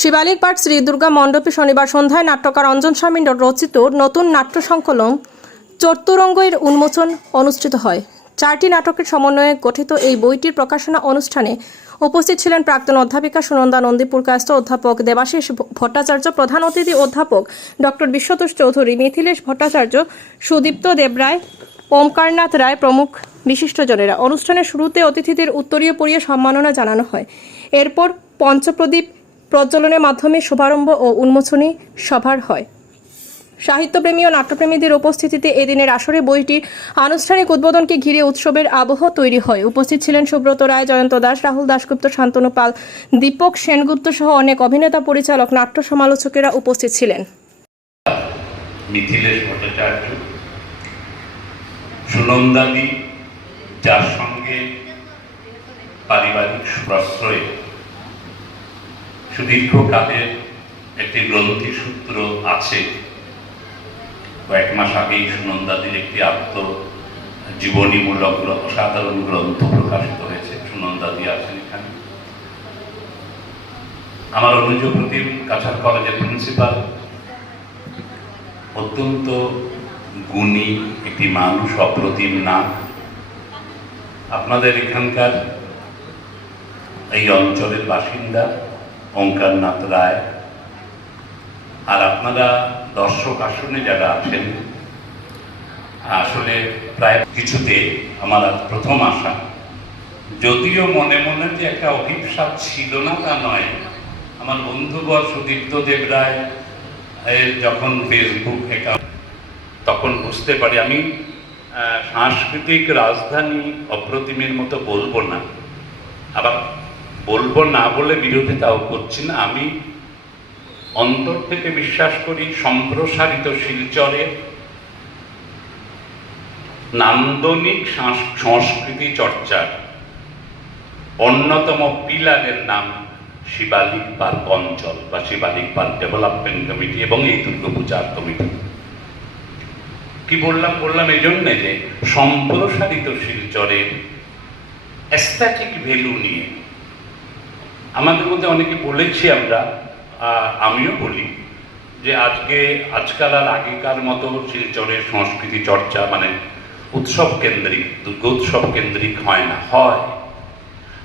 শিবালিক পাঠ শ্রী দুর্গা মণ্ডপে শনিবার সন্ধ্যায় নাট্যকার অঞ্জন স্বামী রচিত নতুন নাট্য সংকলন চতুরঙ্গের উন্মোচন অনুষ্ঠিত হয়। 4টি নাটকের সমন্বয়ে গঠিত এই বইটির প্রকাশনা অনুষ্ঠানে উপস্থিত ছিলেন প্রাক্তন অধ্যাপিকা সুনন্দা নন্দীপুর কায়স্থ, অধ্যাপক দেবাশিস ভট্টাচার্য, প্রধান অতিথি অধ্যাপক ডক্টর বিশ্বতোষ চৌধুরী, মিথিলেশ ভট্টাচার্য, সুদীপ্ত দেবরায়, ওমকারনাথ রায় প্রমুখ বিশিষ্টজনেরা। অনুষ্ঠানের শুরুতে অতিথিদের উত্তরীয় পরিয়ে সম্মাননা জানানো হয়। এরপর পঞ্চপ্রদীপ প্রজ্বলনের মাধ্যমে শুভারম্ভ ও উন্মোচনী সভার হয়। সাহিত্যপ্রেমী ও নাট্যপ্রেমীদের উপস্থিতিতে এদিনের আসরে বইটির আনুষ্ঠানিক উদ্বোধনকে ঘিরে উৎসবের আবহ তৈরি হয়। উপস্থিত ছিলেন সুব্রত রায়, জয়ন্ত দাস, রাহুল দাশগুপ্ত, শান্তনু পাল, দীপক সেনগুপ্ত সহ অনেক অভিনেতা, পরিচালক, নাট্য সমালোচকেরা উপস্থিত ছিলেন। মিথিলেশ ভট্টাচার্য, সুনন্দাদি, যার সঙ্গে পারিবারিক প্রশ্রয়ে সুদীর্ঘকালের একটি গ্রন্থি সূত্র আছে। কয়েক মাস আগেই সুনন্দাদির একটি আত্মজীবনীমূলক অসাধারণ গ্রন্থ প্রকাশিত হয়েছে। সুনন্দাদি আছেন এখানে। আমার অনুজ প্রতিম কাছাড় কলেজের প্রিন্সিপাল, অত্যন্ত গুণী একটি মানুষ, অপ্রতিম নাম। আপনাদের এখানকার এই অঞ্চলের বাসিন্দা ওমকারনাথ রায়, আর আপনারা দর্শক আসনে যারা আছেন, আসলে প্রায় কিছুতে আমার প্রথম আসা, যদিও মনে মনে যে একটা অভিপ্সাদ ছিল না তা নয়। আমার বন্ধুবর সুদীপ্ত দেবরায় যখন ফেসবুক অ্যাকাউন্ট, তখন বুঝতে পারি আমি সাংস্কৃতিক রাজধানী অপ্রতিমের মতো বলবো না, আবার বলবো না বলে বিরোধিতাও করছি না। আমি অন্তর থেকে বিশ্বাস করি সম্প্রসারিত শিলচরের নান্দনিক সংস্কৃতি চর্চার অন্যতম পিলারের নাম শিবালিক পার্ক অঞ্চল বা শিবালিক পার্ক ডেভেলপমেন্ট কমিটি এবং এই দুর্গাপূজার কমিটি। কি বললাম এই জন্যে যে সম্প্রসারিত শিলচরের অ্যাস্থেটিক ভ্যালু নিয়ে আমাদের মধ্যে অনেকে বলেছি, আমিও বলি যে আজকাল আর আগেকার মতো শিলচরের সংস্কৃতি চর্চা মানে উৎসব কেন্দ্রিক, দুর্গোৎসব কেন্দ্রিক হয় না। হয়,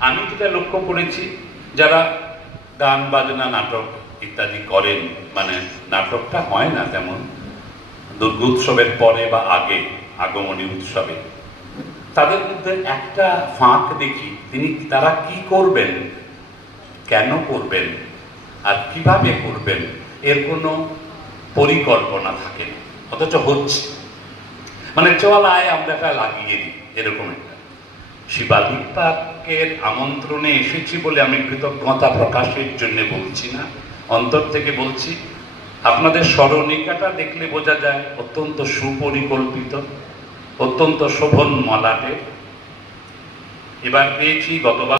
আমি যেটা লক্ষ্য করেছি, যারা গান বাজনা নাটক ইত্যাদি করেন, মানে নাটকটা হয় না তেমন দুর্গোৎসবের পরে বা আগে, আগমনী উৎসবে, তাদের মধ্যে একটা ফাঁক দেখি, তারা কি করবেন, কেন করবেন আর কিভাবে করবেন এর কোনো পরিকল্পনা থাকে না, অথচ হচ্ছে। মানে চলায় আমরা এটা লাগিয়ে দিই, এরকম একটা। শিবালিক পার্কের আমন্ত্রণে এসেছি বলে আমি কৃতজ্ঞতা প্রকাশের জন্য বলছি না, অন্তর থেকে বলছি। আপনাদের স্মরণিকাটা দেখলে বোঝা যায় অত্যন্ত সুপরিকল্পিত, অত্যন্ত শোভন মলাটে। এবার পেয়েছি গতবার